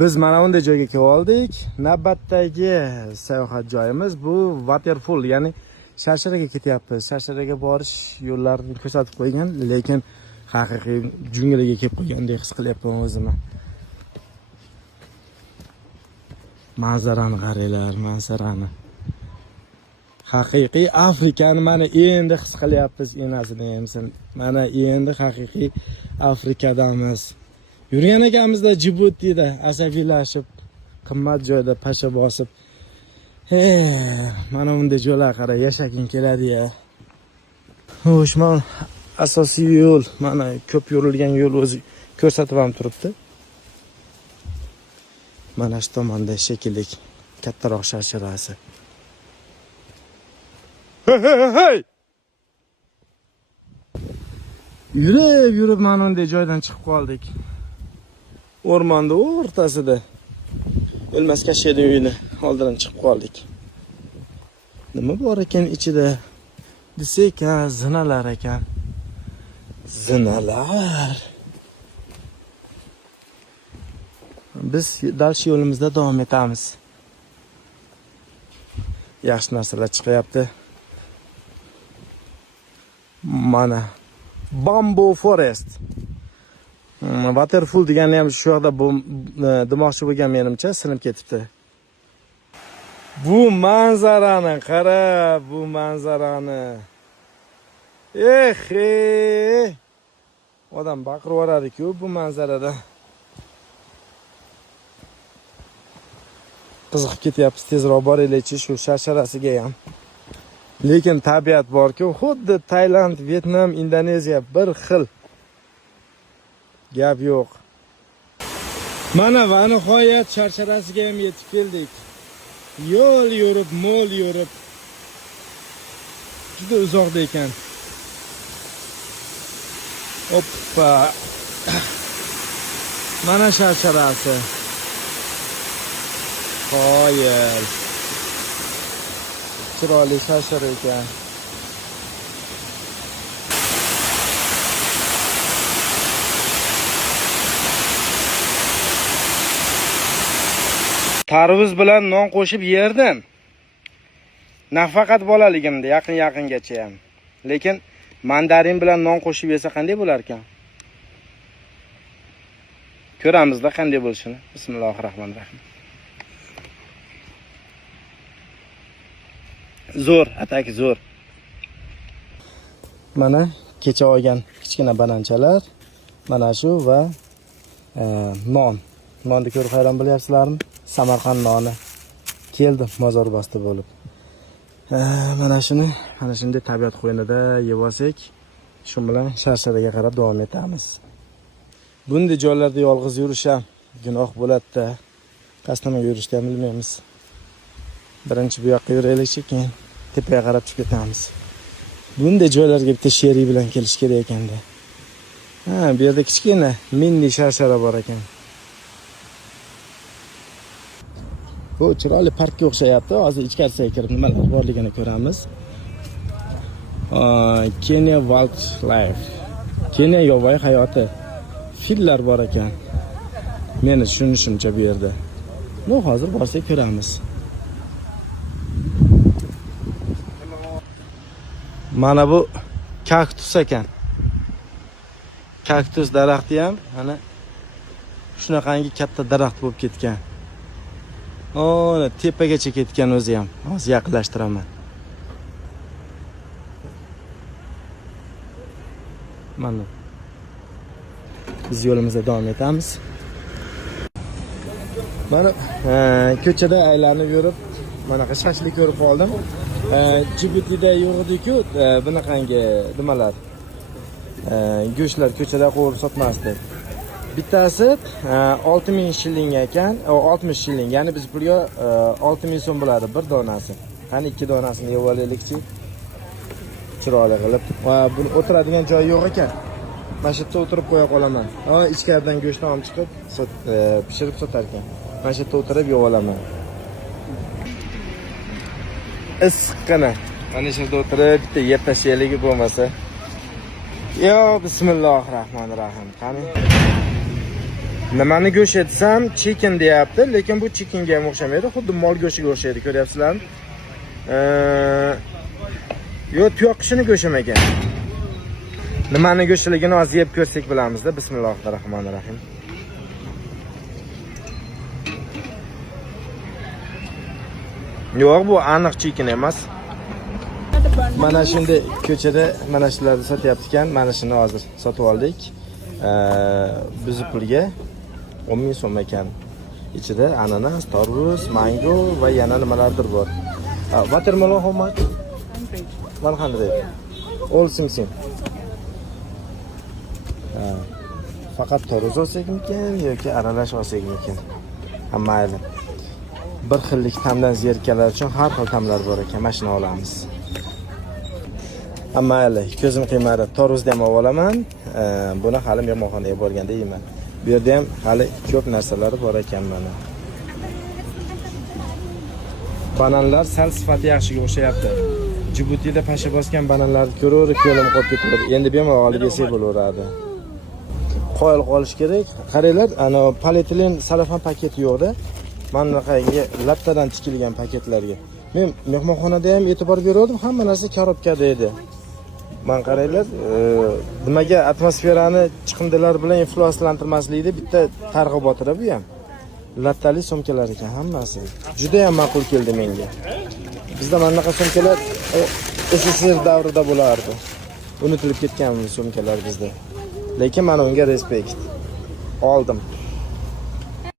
Biz mana bunday joyga kelib oldik. Navbatdagi sayohat joyimiz bu Waterfall, ya'ni Sharsharaga ketyapmiz. Sharsharaga borish yo'llarini ko'rsatib qo'ygan, lekin haqiqiy jungliga kelib qolgandek his qilyapman o'zimni. Manzarani qaranglar, manzarani. Haqiqiy Afrikani mana endi his qilyapmiz, enasini emsin. Mana endi haqiqiy Afrikadamiz. Yurgan ekamizda Jibutida asabiylashib, qimmat joyda pasha bosib. Mana bunday joylar qara, yashaging keladi-ya. Xo'sh, mana asosiy yo'l, mana ko'p yurilgan yo'l o'zi ko'rsatib ham turibdi. Mana shu tomonda shekilli kattaroq sharsharasi. Hey! Yurib mana bunday joydan chiqib qoldik. O'rmonda o'rtasida O'lmas Kashedi uyini oldidan chiqib qoldik. Nima bor ekan ichida? Desak, zinalar ekan. Zinalar. Biz dal shu yo'limizda davom etamiz. Yaxshi narsalar chiqyapti. Mana Bamboo Forest. Waterfall degani ham shu yoqda demoqchi bo'lgan, menimcha sinib ketibdi. Bu manzarani qara, bu manzarani. Odam baqirib yuboradi-ku bu manzarada. Qiziqib ketyapmiz, tezroq boraylik-chi shu sharsharasiga ham. Lekin tabiat bor-ku, xuddi Tailand, Vietnam, Indoneziya bir xil. Gap yo'q. Mana va nihoyat sharsharasiga ham yetib keldik. Yo'l yurib, mo'l yurib. Juda uzoqda ekan. Oppa. Mana sharsharasi. Qoyil. Chiroyli sharshara ekan. Tarvuz bilan non qo'shib yerdim. Nafaqat bolaligimda yaqingacha ham. Lekin mandarin bilan non qo'shib yesa qanday bo'lar ekan? Ko'ramizda qanday bo'lishini. Bismillahirrohmanirrohim. Zo'r, ataki zo'r. Mana kecha olgan kichkina bananchalar, mana shu va non. Nonni ko'rib hayron bo'lyapsizlarmi? Samarqand noni. Keldim mozorbosdi bo'lib. Mana shuni, mana shunday tabiat qo'ynida yeb olsak, shu bilan sharsharaga qarab davom etamiz. Bunday joylarda yolg'iz yurish ham gunoh bo'ladi-da. Qasddan yurishni ham bilmaymiz. Birinchi bu yoqqa yuraylik-chi, keyin tepaga qarab chiqib ketamiz. Bunday joylarga bitta sherik bilan kelish kerak ekanda. Bu yerda kichkina mini sharshara bor ekan. Bu chiroyli parkka o'xshayapti. Hozir ichkarisiga kirib nimalar borligini ko'ramiz. Kenya Wildlife. Kenya yovvoyi hayoti. Fillar bor ekan. Meni tushunishimcha bu yerda. Hozir borsak ko'ramiz. Mana bu kaktus ekan. Kaktus daraxti ham mana shunaqangi katta daraxt bo'lib ketgan. Tepagacha ketgan o'zi ham. Hozir yaqinlashtiraman. Mana biz yo'limizda davom etamiz. Mana ko'chada aylanib yurib, mana shashlik ko'rib qoldim. Jibutida yo'q edi-ku, bunaqangi nimalar. Go'shtlar ko'chada qo'yib sotmasdi. Bittasi 6000 shilling ekan, 60 shilling. Ya'ni biz pulga 6000 so'm bo'ladi bir donasi. Qani 2 donasini yeb olaylik-chi. Chiroyli qilib. Va buni o'tiradigan joyi yo'q ekan. Mana shu yerda o'tirib qo'ya qolaman. Ichkaridan go'shtni olib chiqib, pishirib sotar ekan. Mana shu yerda o'tirib yeb olaman. Issiqqina. Mana shu yerda o'tirib bitta yeb tashlaylik bo'lmasa. Yo, bismillahirrohmanirrohim. Qani. Nimani go'sht etsam, chicken deyapti, lekin bu chickenga ham o'xshamaydi, xuddi mol go'shtiga o'xshaydi, ko'ryapsizlarmi? Yo, tuyoq qishini go'shim ekan. Nimani go'shtligini hozir yeb ko'rsak bilamiz-da. Bismillahirrohmanirrohim. Yo'q, bu aniq chicken emas. Mana shunday ko'chada mana shularni sotyapti ekan. Mana shuni hozir sotib oldik. Bizni pulga 10 ming so'm ekan. Ichida ananas, tarvuz, mango va yana nimalardir bor. Watermelon how much? 100. All sim. Faqat tarvuz olsakmikan yoki aralash olsakmikan? Mayli. Bir xillik ta'mdan zerikalar uchun har xil ta'mlar bor ekan. Mana shuni olamiz. Mayli, ko'zim qiymadi. Tarvuzni ham olaman. Buni hali mehmonxonaga borganda yeyman. Bu yerda ham hali ko'p narsalari bor ekan mana. Bananlar sal sifati yaxshiga o'xshayapti. Jibutida pasha bosgan bananlarni ko'raverib, ko'lim qolib ketadi. Endi bemalol olib yesak bo'laveradi. Qo'yil qolish kerak. Qaranglar, ana polietilen salafan paketi yo'qda. Mana bunaqangi lattadan tikilgan paketlarga. Men mehmonxonada ham e'tibor berdim, hamma narsa korobkada edi. Men qaranglar, nimaga atmosferani chiqindilar bilan influenslantirmaslikda bitta targ'ibotida bu ham. Lattali sumkalar ekan hammasi. Juda ham ma'qul keldi menga. Bizda mana bunaqa sumkalar SSR davrida bo'lardi. Unutilib ketgan sumkalar bizda. Lekin mana unga respekt. Oldim.